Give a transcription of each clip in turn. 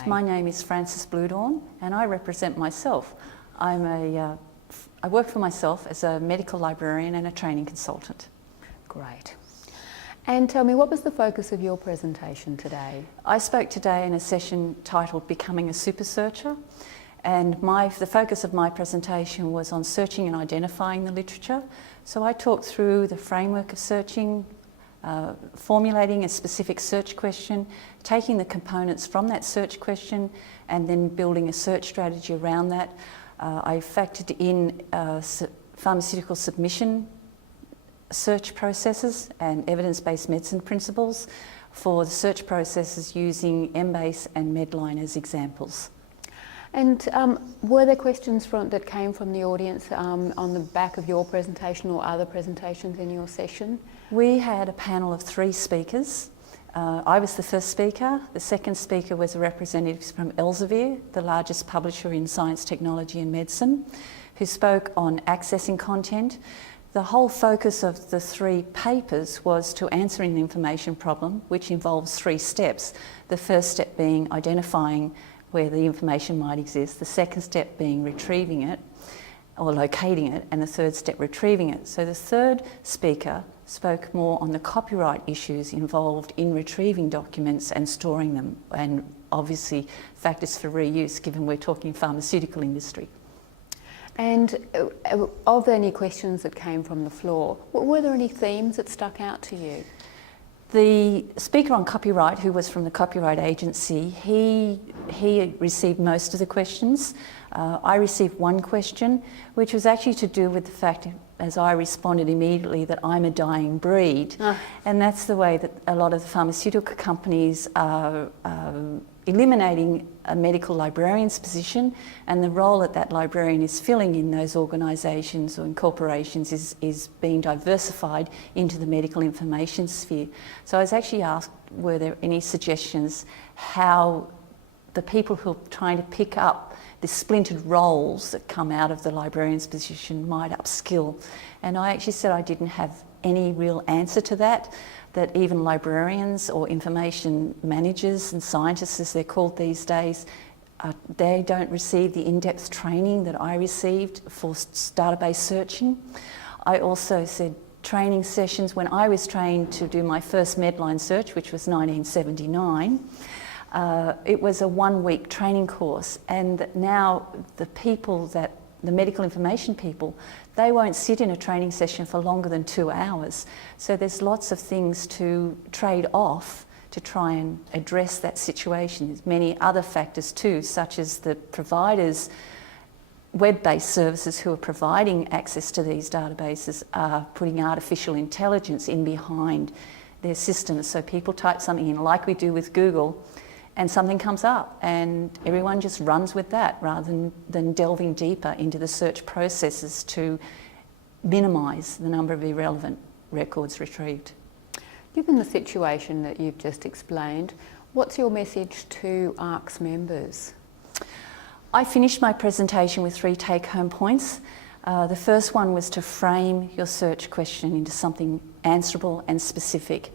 today? My name is Frances Bluhdorn and I represent myself. I work for myself as a medical librarian and a training consultant. Great. And tell me, what was the focus of your presentation today? I spoke today in a session titled Becoming a Super Searcher, and the focus of my presentation was on searching and identifying the literature. So I talked through the framework of searching, formulating a specific search question, taking the components from that search question and then building a search strategy around that. I factored in pharmaceutical submission search processes and evidence-based medicine principles for the search processes using Embase and Medline as examples. And were there questions that came from the audience on the back of your presentation or other presentations in your session? We had a panel of 3 speakers. I was the first speaker. The second speaker was a representative from Elsevier, the largest publisher in science, technology and medicine, who spoke on accessing content. The whole focus of the 3 papers was to answer an information problem, which involves 3 steps. The first step being identifying where the information might exist, the second step being retrieving it or locating it, and the third step retrieving it. So the third speaker spoke more on the copyright issues involved in retrieving documents and storing them, and obviously factors for reuse given we're talking pharmaceutical industry. And of any questions that came from the floor, were there any themes that stuck out to you? The speaker on copyright, who was from the Copyright Agency, he received most of the questions. I received one question, which was actually to do with the fact, as I responded immediately, that I'm a dying breed. And that's the way that a lot of the pharmaceutical companies are eliminating a medical librarian's position, and the role that that librarian is filling in those organisations or in corporations is being diversified into the medical information sphere. So I was actually asked, were there any suggestions how the people who are trying to pick up the splintered roles that come out of the librarian's position might upskill? And I actually said I didn't have any real answer to that, that even librarians or information managers and scientists, as they're called these days, they don't receive the in-depth training that I received for database searching. I also said training sessions, when I was trained to do my first Medline search, which was 1979, it was a 1-week training course, and now the medical information people, they won't sit in a training session for longer than 2 hours. So there's lots of things to trade off to try and address that situation. There's many other factors too, such as the providers, web-based services who are providing access to these databases are putting artificial intelligence in behind their systems. So people type something in, like we do with Google, and something comes up and everyone just runs with that rather than delving deeper into the search processes to minimise the number of irrelevant records retrieved. Given the situation that you've just explained, what's your message to ARC's members? I finished my presentation with 3 take-home points. The first one was to frame your search question into something answerable and specific.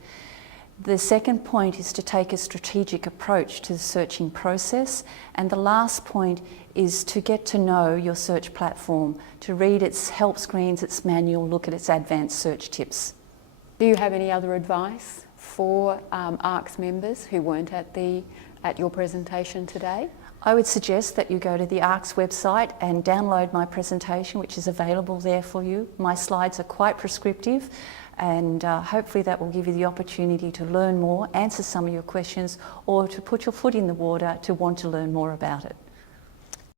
The second point is to take a strategic approach to the searching process, and the last point is to get to know your search platform, to read its help screens, its manual, look at its advanced search tips. Do you have any other advice for ARC's members who weren't at your presentation today? I would suggest that you go to the ARC's website and download my presentation, which is available there for you. My slides are quite prescriptive, and hopefully that will give you the opportunity to learn more, answer some of your questions, or to put your foot in the water to want to learn more about it.